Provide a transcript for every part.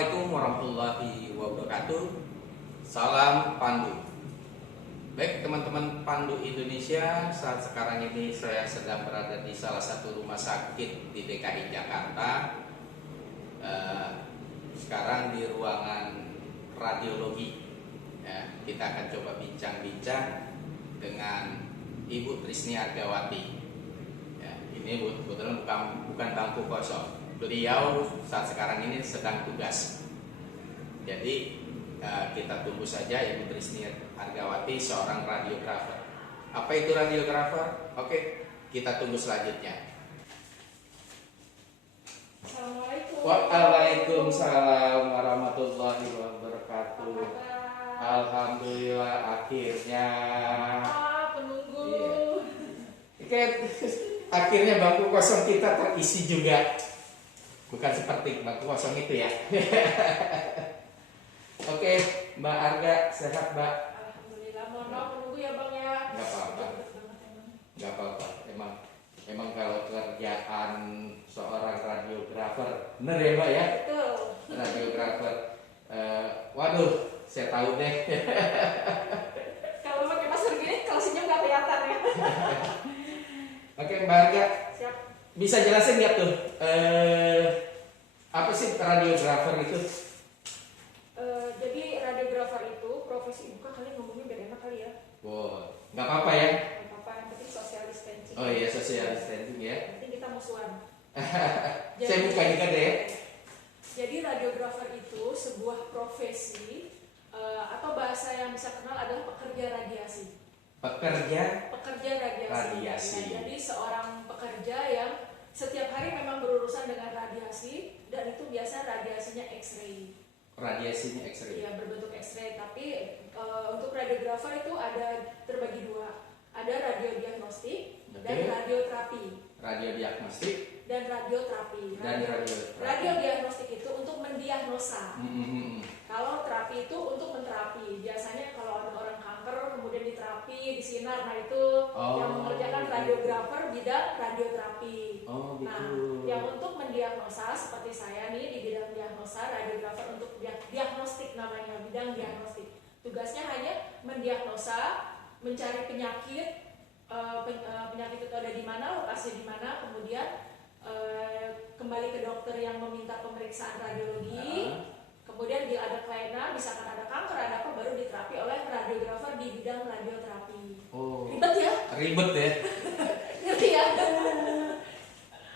Assalamualaikum warahmatullahi wabarakatuh. Salam Pandu. Baik teman-teman Pandu Indonesia, saat sekarang ini saya sedang berada di salah satu rumah sakit di DKI Jakarta. Sekarang di ruangan radiologi. Ya, kita akan coba bincang-bincang dengan Ibu Trisni Argawati. Ya, ini kebetulan bukan bangku kosong. Beliau saat sekarang ini sedang tugas. Jadi kita tunggu saja Ibu Trisni Argawati, seorang radiografer. Apa itu radiografer? Oke, kita tunggu selanjutnya. Assalamualaikum. Waalaikumsalam warahmatullahi wabarakatuh. Alhamdulillah akhirnya. Penunggu. Iya. Akhirnya bangku kosong kita terisi juga. Bukan seperti bangku kosong itu ya. Oke, Mbak Arga, sehat Mbak? Alhamdulillah, mohon maaf penunggu ya Bang ya. Gak apa-apa. Gak apa-apa. Emang kalau kerjaan seorang radiografer, bener ya Mbak ya? Betul. Radiografer. Waduh, saya tahu deh. Kalau pakai masker gini, kalau senyum nggak kelihatan ya. Oke, Mbak Arga, Siap. bisa jelasin nggak tuh? Apa sih radiografer itu? Jadi radiografer itu profesi bukan, kalian ngomongnya biar enak kali ya. Wow, nggak apa-apa ya? Nggak apa-apa, yang penting social distancing. Oh iya, social distancing ya. Yang penting kita musuhan. Saya buka juga deh. Jadi radiografer itu sebuah profesi atau bahasa yang bisa kenal adalah pekerja radiasi. Pekerja radiasi. Ya, jadi seorang pekerja yang setiap hari memang berurusan dengan radiasi, dan itu biasa radiasinya X-ray. Radiasinya X-ray. Ya, berbentuk X-ray. Tapi untuk radiografer itu ada terbagi dua. Ada radiodiagnostik dan radioterapi. Radiodiagnostik Dan radioterapi. dan radioterapi. Radiodiagnostik itu untuk mendiagnosa. Hmm. Kalau terapi itu untuk menterapi. Biasanya kalau ada orang kanker kemudian diterapi, disinar, nah itu yang mengerjakan radiografer bidang radioterapi. Oh gitu. Nah, yang untuk mendiagnosa seperti saya nih di bidang diagnosa, radiografer untuk diagnostik namanya, bidang diagnostik. Tugasnya hanya mendiagnosa, mencari penyakit, penyakit itu ada di mana, lokasinya di mana, kemudian kembali ke dokter yang meminta pemeriksaan radiologi. Kemudian bila ada kelainan, misalkan ada kanker, ada apa, baru diterapi oleh radiografer di bidang radioterapi. Oh. Ribet ya? Ribet ya. Ngerti ya?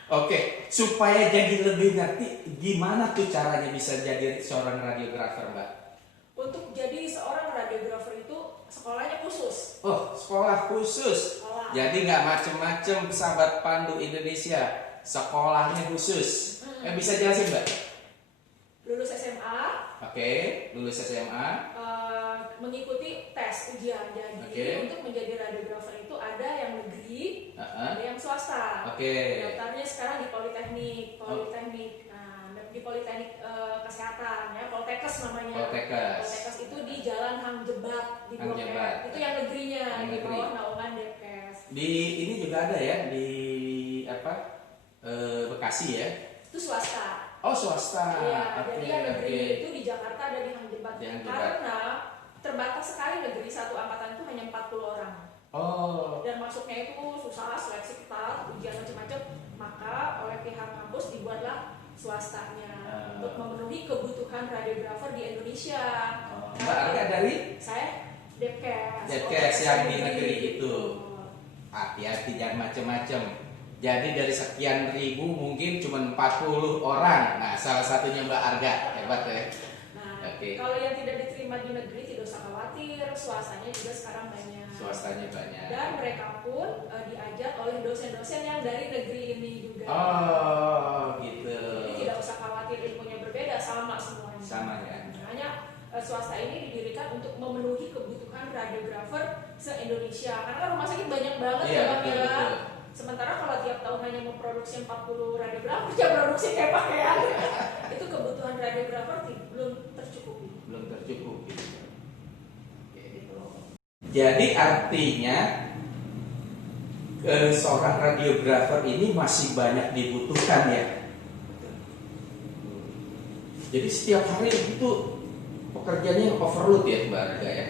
Oke, supaya jadi lebih ngerti, gimana tuh caranya bisa jadi seorang radiografer, Mbak? Untuk jadi seorang radiografer itu sekolahnya khusus. Oh, sekolah khusus. Sekolah. Jadi nggak macem-macem sahabat Pandu Indonesia, sekolahnya khusus. Bisa jelasin, Mbak? Lulus SMA. Oke, lulus SMA. Mengikuti tes ujian. Jadi untuk menjadi radiografer itu ada yang negeri, ada yang swasta. Daftarnya sekarang di Politeknik. Nah, di Politeknik Kesehatan ya, Poltekkes namanya. Poltekkes itu di Jalan Hang Jebat di Blok M. Itu yang negerinya, di bawah naungan Depkes. Di ini juga ada ya, di Bekasi ya. Itu swasta. Oh, swasta. Iya, jadi yang negeri itu di Jakarta ada di Hang Jebat. Karena terbatas sekali negeri, satu angkatan itu hanya 40 orang. Oh. Dan masuknya itu susah, seleksi ketat, ujian macam-macam. Maka oleh pihak kampus dibuatlah swastanya untuk memenuhi kebutuhan radiografer di Indonesia. Mbak Arga dari? Saya Depkes. Depkes yang di negeri itu. Hati-hati jangan macam-macam. Jadi dari sekian ribu mungkin cuma 40 orang. Nah, salah satunya Mbak Arga. Hebat ya. Nah, kalau yang tidak diterima di negeri tidak usah khawatir, swastanya juga sekarang banyak. Swastanya banyak. Dan mereka pun diajar oleh dosen-dosen yang dari negeri ini juga. Oh, gitu. Jadi tidak usah khawatir, ilmunya berbeda, sama semuanya. Sama ya. Hanya swasta ini didirikan untuk memenuhi kebutuhan radiografer se-Indonesia. Karena kan rumah sakit banyak banget ya Bang ya. Sementara kalau tiap tahun hanya memproduksi 40 radiografer, ya produksi kayak pakaian. Itu kebutuhan radiografer belum tercukupi. Jadi artinya seorang radiografer ini masih banyak dibutuhkan ya. Jadi setiap hari itu pekerjaannya overload ya Mbak Arga ya?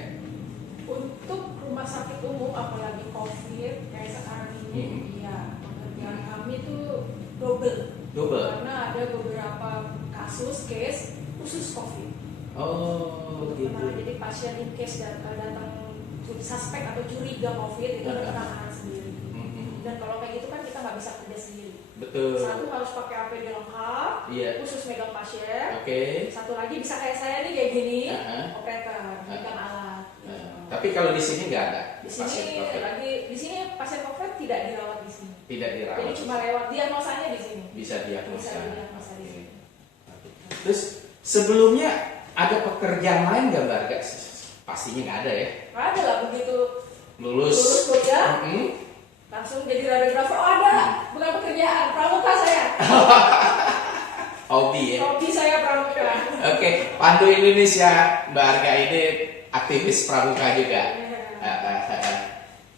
Untuk rumah sakit umum apalagi COVID kayak sekarang ini, ya pekerjaan kami tuh double. Karena ada beberapa kasus case khusus COVID. Oh gitu. Nah, jadi pasien in case datang suspek atau curiga COVID itu ada penanganan sendiri. Dan kalau kayak gitu kan kita nggak bisa kerja sendiri. Betul. Satu harus pakai APD lengkap, khusus megang pasien. Satu lagi bisa kayak saya nih kayak gini, operator, megang alat. Tapi kalau di sini nggak ada. Di sini pasien COVID tidak dirawat di sini. Tidak dirawat. Jadi cuma lewat diagnosanya di sini. Bisa diagnosa. Bisa diagnosa di sini. Terus sebelumnya ada pekerjaan lain nggak Mbak Arga? Pastinya nggak ada ya? Nggak ada lah, begitu lulus kuliah, langsung jadi radiografer. Oh ada, bukan pekerjaan, pramuka saya. Hobi ya? Hobi saya pramuka. Oke, Pandu Indonesia Mbak Arga ini aktivis pramuka juga.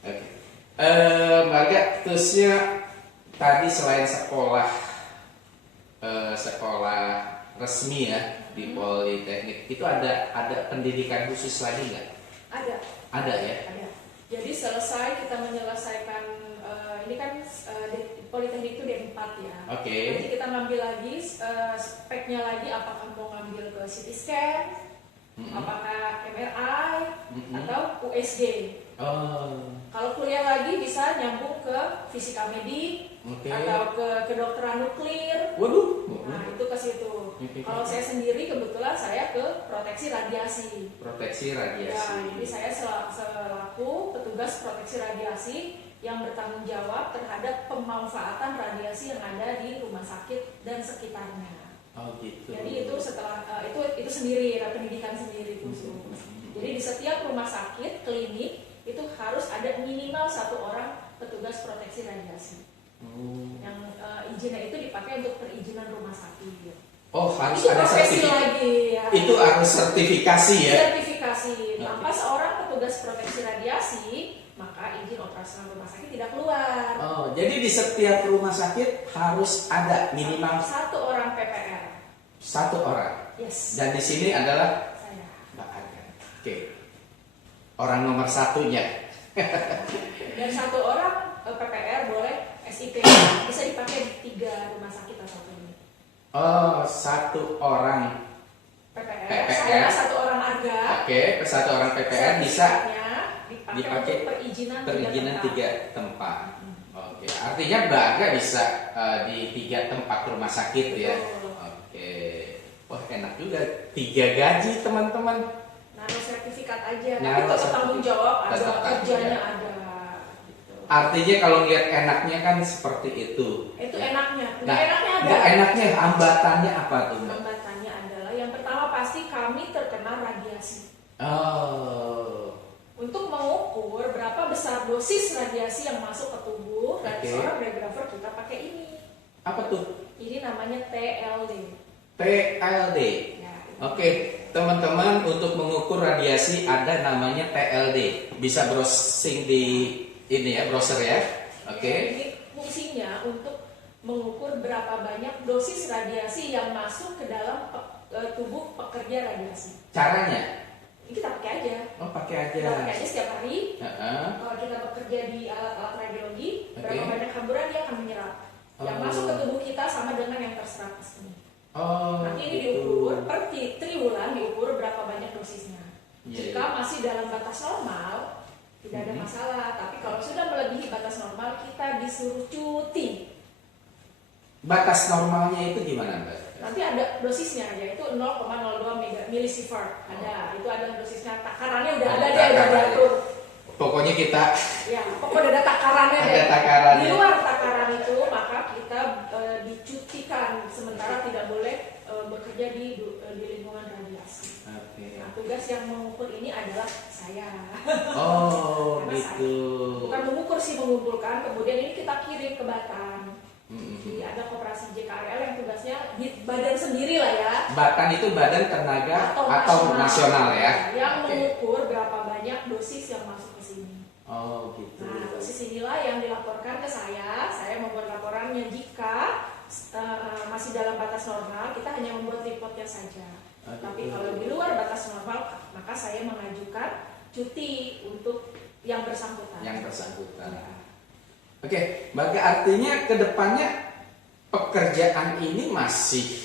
Oke. Mbak Arga, terusnya tadi selain sekolah resmi ya di Politeknik, itu ada pendidikan khusus lagi nggak? Ada ya? Ada. Jadi selesai kita menyelesaikan ini kan di Politeknik itu D4 ya. Nanti kita ngambil lagi speknya lagi, apakah mau ngambil ke CT scan, apakah MRI atau USG. Kalau kuliah lagi bisa nyambung ke fisika medik atau ke kedokteran nuklir. Waduh. Nah itu ke situ. Kalau saya sendiri kebetulan saya ke proteksi radiasi. Ya, jadi saya selaku petugas proteksi radiasi yang bertanggung jawab terhadap pemanfaatan radiasi yang ada di rumah sakit dan sekitarnya. Oh gitu. Jadi itu setelah itu sendiri, ada pendidikan sendiri khusus. Jadi di setiap rumah sakit, klinik itu harus ada minimal 1 orang petugas proteksi radiasi. Yang izinnya itu dipakai untuk perizinan rumah sakit. Oh harus itu ada lagi ya. Itu harus sertifikasi ya. Sertifikasi. Tanpa seorang petugas proteksi radiasi, maka izin operasional rumah sakit tidak keluar. Oh, jadi di setiap rumah sakit harus ada minimal 1 orang PPR. 1 orang. Yes. Dan di sini adalah saya. Mbak Arga. Oke. Orang nomor 1-nya. Dan 1 orang PPR boleh SIP bisa dipakai di 3 rumah sakit atau klinik. Oh, 1 orang PPR. Saya 1 orang Arga. 1 orang PPR bisa dipakai untuk perizinan 3 tempat. Oke, artinya Mbak Arga bisa di 3 tempat rumah sakit ya. Oke. Wah, enak juga. 3 gaji teman-teman. Naruh sertifikat aja. Tapi tetap tanggung jawab ada, kerjanya ada. Artinya kalau lihat enaknya kan seperti itu. Itu enaknya. Nah, enaknya ada. Enaknya hambatannya apa tuh? Hambatannya adalah yang pertama pasti kami terkena radiasi. Untuk mengukur berapa besar dosis radiasi yang masuk ke tubuh, dan seorang radiografer kita pakai ini. Apa tuh? Ini namanya TLD. TLD. Ya, Oke, teman-teman, untuk mengukur radiasi ada namanya TLD. Bisa browsing di ini ya, browser ya. Oke. Ini fungsinya untuk mengukur berapa banyak dosis radiasi yang masuk ke dalam tubuh pekerja radiasi. Caranya? Ini kita pakai aja. Oh, pakai aja. Kita pakai aja setiap hari. Kalau kita bekerja di alat-alat radiologi, berapa banyak hamburan dia akan menyerap. Yang masuk ke tubuh kita sama dengan yang terserap ke sini. Nanti ini diukur per triwulan, diukur berapa banyak dosisnya. Jika masih dalam batas normal, tidak ada masalah. Tapi kalau sudah melebihi batas normal, kita disuruh cuti. Batas normalnya itu gimana, Mbak? Nanti ada dosisnya, yaitu 0,02 milisievert. Ada, itu ada dosisnya. Takarannya udah ada deh, udah diatur. Pokoknya kita. Ya, pokoknya ada takarannya deh. Di luar takaran itu, maka kita dicutikan sementara tidak boleh bekerja di lingkungan radiasi. Nah, tugas yang mengukur ini adalah saya. Oh, gitu. Bukan mengukur sih, mengumpulkan. Kemudian ini kita kirim ke Batam. Jadi ada koperasi JKRL yang tugasnya di badan sendiri lah ya. Batan itu Badan Tenaga atau nasional ya. Yang mengukur berapa banyak dosis yang masuk ke sini. Oh, gitu. Nah, dosis inilah yang dilaporkan ke saya. Saya membuat laporannya jika masih dalam batas normal, kita hanya membuat reportnya saja. Tapi kalau di luar batas normal, maka saya mengajukan cuti untuk yang bersangkutan. Yang bersangkutan. Ya. Oke, bagi artinya kedepannya pekerjaan ini masih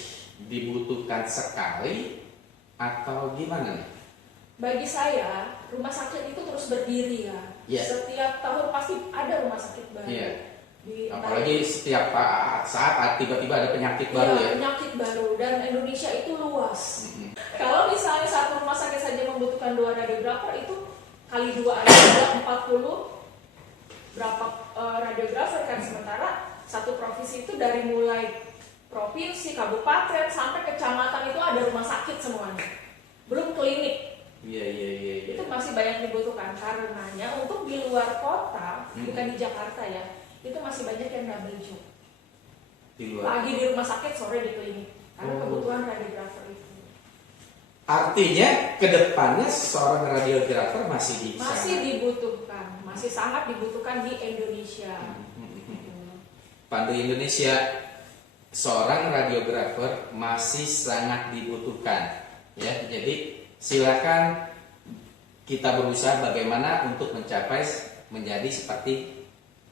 dibutuhkan sekali atau gimana nih? Bagi saya, rumah sakit itu terus berdiri ya. Yeah. Setiap tahun pasti ada rumah sakit baru. Yeah. Apalagi setiap saat tiba-tiba ada penyakit baru ya. Penyakit baru, dan Indonesia itu luas. Kalau misalnya satu rumah sakit saja membutuhkan 2 radiografer, itu kali 2 aja 40 berapa radiografer kan, sementara satu provinsi itu dari mulai provinsi, kabupaten sampai kecamatan itu ada rumah sakit semuanya. Belum klinik. Iya. Itu masih banyak dibutuhkan, karenanya untuk di luar kota, bukan di Jakarta ya, itu masih banyak yang double job. Di luar. Pagi di rumah sakit, sore di klinik. Karena kebutuhan radiografer itu. Artinya kedepannya seorang radiografer masih bisa. Masih dibutuhkan, masih sangat dibutuhkan di Indonesia. Pandu Indonesia, seorang radiografer masih sangat dibutuhkan. Ya, jadi silakan kita berusaha bagaimana untuk menjadi seperti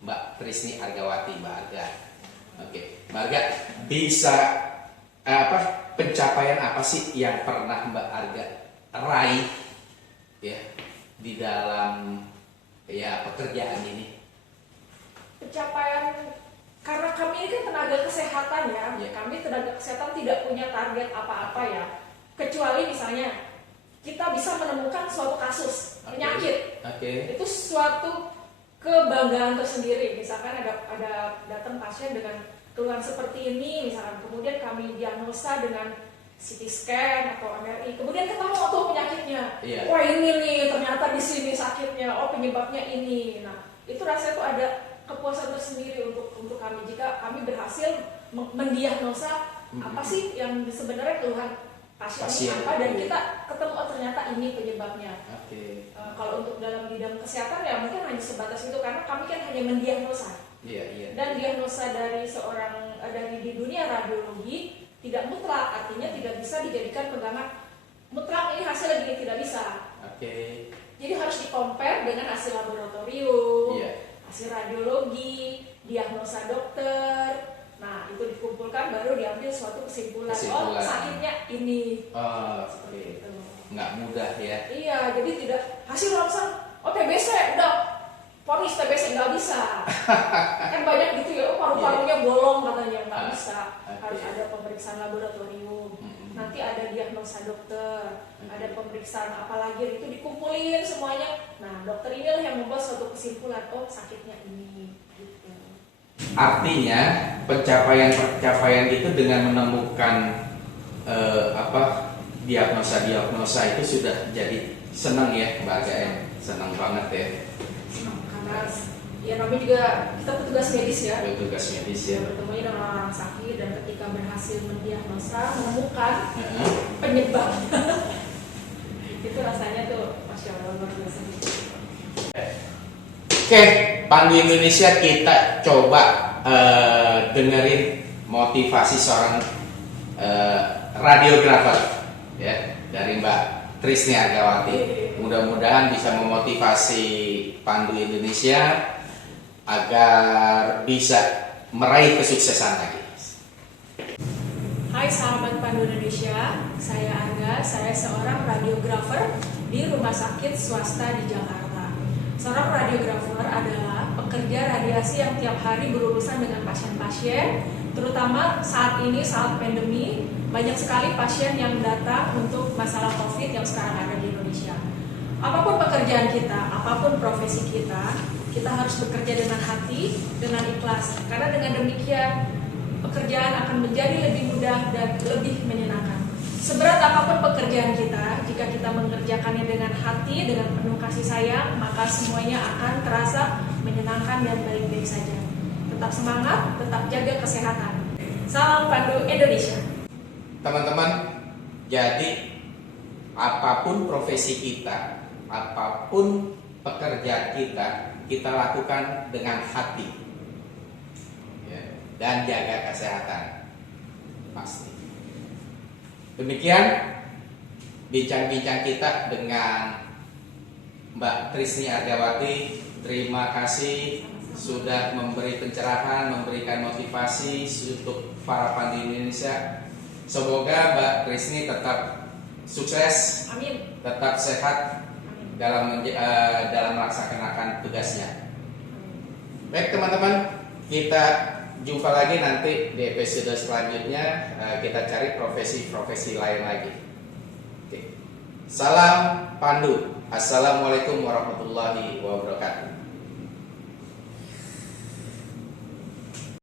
Mbak Trisni Argawati, Mbak Arga. Oke, Mbak Arga, bisa pencapaian apa sih yang pernah Mbak Arga raih ya di dalam pekerjaan ini? Pencapaian, karena kami ini kan tenaga kesehatan ya, kami tenaga kesehatan tidak punya target apa-apa ya, kecuali misalnya kita bisa menemukan suatu kasus penyakit. Itu suatu kebanggaan tersendiri. Misalkan ada datang pasien dengan keluhan seperti ini, misalkan kemudian kami diagnosa dengan CT scan atau MRI, kemudian ketemu tuh penyakitnya. Wah, ini nih ternyata di sini sakitnya, oh penyebabnya ini. Nah, itu rasanya tuh ada kepuasan tersendiri untuk kami jika kami berhasil mendiagnosa apa sih yang sebenarnya keluhan pasien apa, dan kita ketemu ternyata ini penyebabnya. Kalau untuk dalam bidang kesehatan ya mungkin hanya sebatas itu, karena kami kan hanya mendiagnosa. Dan diagnosa dari di dunia radiologi tidak mutlak, artinya tidak bisa dijadikan pegangan mutlak ini hasil ini, tidak bisa. Jadi harus dikompar dengan hasil laboratorium, hasil radiologi, diagnosa dokter. Nah, itu dikumpulkan baru diambil suatu kesimpulan. Oh, sakitnya ini. Seperti itu. Nggak mudah ya. Iya, jadi tidak hasil ronsen, oh TBC udah ponis TBC, nggak bisa. Kan banyak gitu ya, paru-parunya bolong katanya, nggak bisa. Harus ada pemeriksaan laboratorium. Nanti ada diagnosa dokter, ada pemeriksaan apalagi, itu dikumpulin semuanya. Nah, dokter inilah yang membuat suatu kesimpulan, oh sakitnya ini. Artinya pencapaian itu dengan menemukan diagnosa itu sudah jadi senang ya Mbak Arga ya, senang banget ya. Senang karena ya namanya juga kita petugas medis ya. Petugas medis ya. Bertemu dengan orang sakit dan ketika berhasil mendiagnosa, menemukan penyebab, itu rasanya tuh masya Allah luar biasa. Oke, Pandu Indonesia, kita coba dengerin motivasi seorang radiografer ya dari Mbak Trisni Argawati. Mudah-mudahan bisa memotivasi Pandu Indonesia agar bisa meraih kesuksesan lagi. Hai sahabat Pandu Indonesia, saya Arga, saya seorang radiografer di rumah sakit swasta di Jakarta. Seorang radiografer adalah pekerja radiasi yang tiap hari berurusan dengan pasien-pasien, terutama saat ini, saat pandemi, banyak sekali pasien yang datang untuk masalah COVID yang sekarang ada di Indonesia. Apapun pekerjaan kita, apapun profesi kita harus bekerja dengan hati, dengan ikhlas. Karena dengan demikian, pekerjaan akan menjadi lebih mudah dan lebih menyenangkan. Seberat apapun pekerjaan kita, jika kita mengerjakannya dengan hati, dengan penuh kasih sayang, maka semuanya akan terasa menyenangkan dan baik-baik saja. Tetap semangat, tetap jaga kesehatan. Salam Pandu Indonesia. Teman-teman, jadi apapun profesi kita, apapun pekerjaan kita lakukan dengan hati. Ya. dan jaga kesehatan. Pasti. Demikian bincang-bincang kita dengan Mbak Trisni Ardiawati. Terima kasih sudah memberi pencerahan, memberikan motivasi untuk para pandai Indonesia. Semoga Mbak Trisni tetap sukses, Amin. tetap sehat Amin. dalam melaksanakan tugasnya. Baik teman-teman, kita jumpa lagi nanti di episode selanjutnya. Kita cari profesi-profesi lain lagi. Oke. Salam Pandu. Assalamualaikum warahmatullahi wabarakatuh.